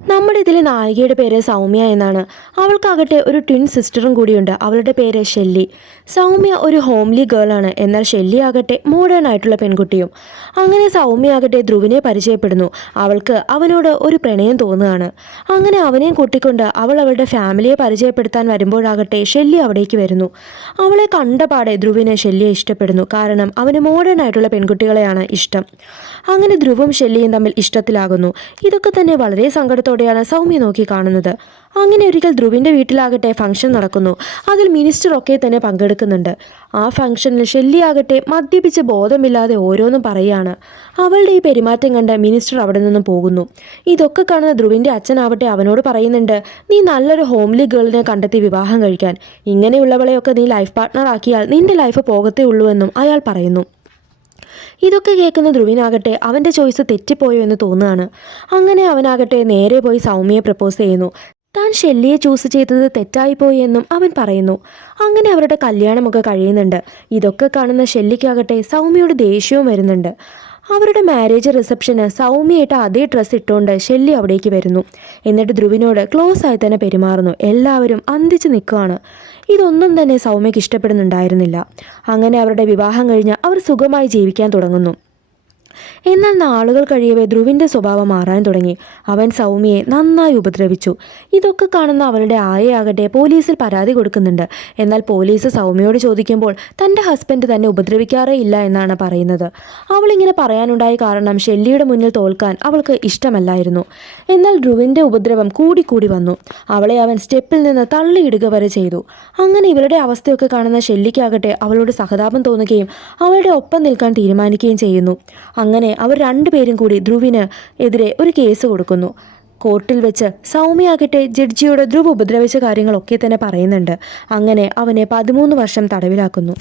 നമ്മുടെ ഇതിലെ നായികയുടെ പേര് സൗമ്യ എന്നാണ്. അവൾക്കാകട്ടെ ഒരു ട്വിൻ സിസ്റ്ററും കൂടിയുണ്ട്. അവളുടെ പേര് ഷെല്ലി. സൗമ്യ ഒരു ഹോംലി ഗേൾ ആണ്. എന്നാൽ ഷെല്ലി ആകട്ടെ മോഡേൺ ആയിട്ടുള്ള പെൺകുട്ടിയും. അങ്ങനെ സൗമ്യ ആകട്ടെ ധ്രുവിനെ പരിചയപ്പെടുന്നു. അവൾക്ക് അവനോട് ഒരു പ്രണയം തോന്നുകയാണ്. അങ്ങനെ അവനെയും കൂട്ടിക്കൊണ്ട് അവൾ അവളുടെ ഫാമിലിയെ പരിചയപ്പെടുത്താൻ വരുമ്പോഴാകട്ടെ ഷെല്ലി അവിടേക്ക് വരുന്നു. അവളെ കണ്ടപാടെ ധ്രുവിനെ ഷെല്ലിയെ ഇഷ്ടപ്പെടുന്നു. കാരണം അവന് മോഡേൺ ആയിട്ടുള്ള പെൺകുട്ടികളെയാണ് ഇഷ്ടം. അങ്ങനെ ധ്രുവും ഷെല്ലിയും തമ്മിൽ ഇഷ്ടത്തിലാകുന്നു. ഇതൊക്കെ തന്നെ വളരെ സങ്കടത്തോടെയാണ് സൗമ്യ നോക്കി കാണുന്നത്. അങ്ങനെ ഒരിക്കൽ ധ്രുവിൻ്റെ വീട്ടിലാകട്ടെ ഫംഗ്ഷൻ നടക്കുന്നു. അതിൽ മിനിസ്റ്റർ ഒക്കെ തന്നെ പങ്കെടുക്കുന്നുണ്ട്. ആ ഫംഗ്ഷനിൽ ഷെല്ലി ആകട്ടെ മദ്യപിച്ച് ബോധമില്ലാതെ ഓരോന്നും പറയുകയാണ്. അവളുടെ ഈ പെരുമാറ്റം കണ്ട് മിനിസ്റ്റർ അവിടെ നിന്നും പോകുന്നു. ഇതൊക്കെ കാണുന്ന ധ്രുവിൻ്റെ അച്ഛനാവട്ടെ അവനോട് പറയുന്നുണ്ട്, നീ നല്ലൊരു ഹോംലി ഗേളിനെ കണ്ടെത്തി വിവാഹം കഴിക്കാൻ. ഇങ്ങനെയുള്ളവളെയൊക്കെ നീ ലൈഫ് പാർട്ട്ണർ ആക്കിയാൽ നിന്റെ ലൈഫ് പോകത്തേ ഉള്ളൂ എന്നും അയാൾ പറയുന്നു. ഇതൊക്കെ കേൾക്കുന്ന ധ്രുവിനാകട്ടെ അവൻ്റെ ചോയ്സ് തെറ്റിപ്പോയോ എന്ന് തോന്നുകയാണ്. അങ്ങനെ അവനാകട്ടെ നേരെ പോയി സൗമ്യയെ പ്രപ്പോസ് ചെയ്യുന്നു. താൻ ഷെല്ലിയെ ചൂസ് ചെയ്തത് തെറ്റായിപ്പോയി എന്നും അവൻ പറയുന്നു. അങ്ങനെ അവരുടെ കല്യാണമൊക്കെ കഴിയുന്നുണ്ട്. ഇതൊക്കെ കാണുന്ന ഷെല്ലിക്കാകട്ടെ സൗമ്യയോട് ദേഷ്യവും വരുന്നുണ്ട്. അവരുടെ മാരേജ് റിസപ്ഷന് സൗമ്യയായിട്ട് അതേ ഡ്രസ്സ് ഇട്ടുകൊണ്ട് ഷെല്ലി അവിടേക്ക് വരുന്നു. എന്നിട്ട് ധ്രുവിനോട് ക്ലോസ് ആയി തന്നെ പെരുമാറുന്നു. എല്ലാവരും അന്തിച്ച് നിൽക്കുകയാണ്. ഇതൊന്നും തന്നെ സൗമ്യയ്ക്ക് ഇഷ്ടപ്പെടുന്നുണ്ടായിരുന്നില്ല. അങ്ങനെ അവരുടെ വിവാഹം കഴിഞ്ഞ് അവർ സുഖമായി ജീവിക്കാൻ തുടങ്ങുന്നു. എന്നാൽ നാളുകൾ കഴിയവേ ധ്രുവിൻ്റെ സ്വഭാവം മാറാൻ തുടങ്ങി. അവൻ സൗമ്യയെ നന്നായി ഉപദ്രവിച്ചു. ഇതൊക്കെ കാണുന്ന അവളുടെ ആയയാകട്ടെ പോലീസിൽ പരാതി കൊടുക്കുന്നുണ്ട്. എന്നാൽ പോലീസ് സൗമ്യയോട് ചോദിക്കുമ്പോൾ തൻ്റെ ഹസ്ബൻഡ് തന്നെ ഉപദ്രവിക്കാറേ ഇല്ല എന്നാണ് പറയുന്നത്. അവളിങ്ങനെ പറയാനുണ്ടായ കാരണം ഷെല്ലിയുടെ മുന്നിൽ തോൽക്കാൻ അവൾക്ക് ഇഷ്ടമല്ലായിരുന്നു. എന്നാൽ ധ്രുവിൻ്റെ ഉപദ്രവം കൂടിക്കൂടി വന്നു. അവളെ അവൻ സ്റ്റെപ്പിൽ നിന്ന് തള്ളിയിടുക വരെ ചെയ്തു. അങ്ങനെ ഇവരുടെ അവസ്ഥയൊക്കെ കാണുന്ന ഷെല്ലിക്കാകട്ടെ അവളോട് സഹതാപം തോന്നുകയും അവളുടെ ഒപ്പം നിൽക്കാൻ തീരുമാനിക്കുകയും ചെയ്യുന്നു. അങ്ങനെ അവർ രണ്ടുപേരും കൂടി ധ്രുവിന് എതിരെ ഒരു കേസ് കൊടുക്കുന്നു. കോർട്ടിൽ വെച്ച് സൗമ്യയാകട്ടെ ജഡ്ജിയോട് ധ്രുവ് ഉപദ്രവിച്ച കാര്യങ്ങളൊക്കെ തന്നെ പറയുന്നുണ്ട്. അങ്ങനെ അവനെ 13 വർഷം തടവിലാക്കുന്നു.